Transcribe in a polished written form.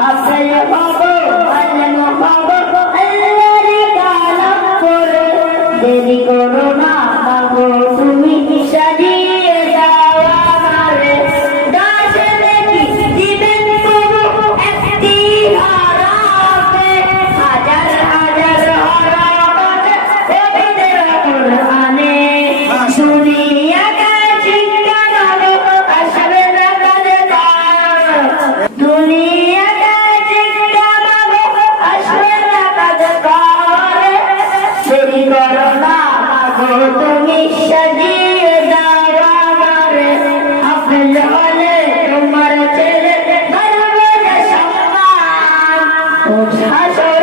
আপনি বাবা আল্লাহ বাবা আল্লাহর কালাম পড়ে দেরি করো না বাবু তুমি সাজিয়ে দাও আমারে দাসে দেখি দিবেন প্রভু একটি হারাবে হাজার হাজার হারাবে পবিত্র কোরআনে দুনিয়া কা শিক্ষা মানো আসবে না কাজে দাও দুনিয়া কা শিক্ষা মানো আসবে না কাজে দাও দেরি করো না মাগো তুমি সাজিয়ে দাও আমারে আপনি হলে তোমার ছেলে গর্ব সম্মান ও শাসন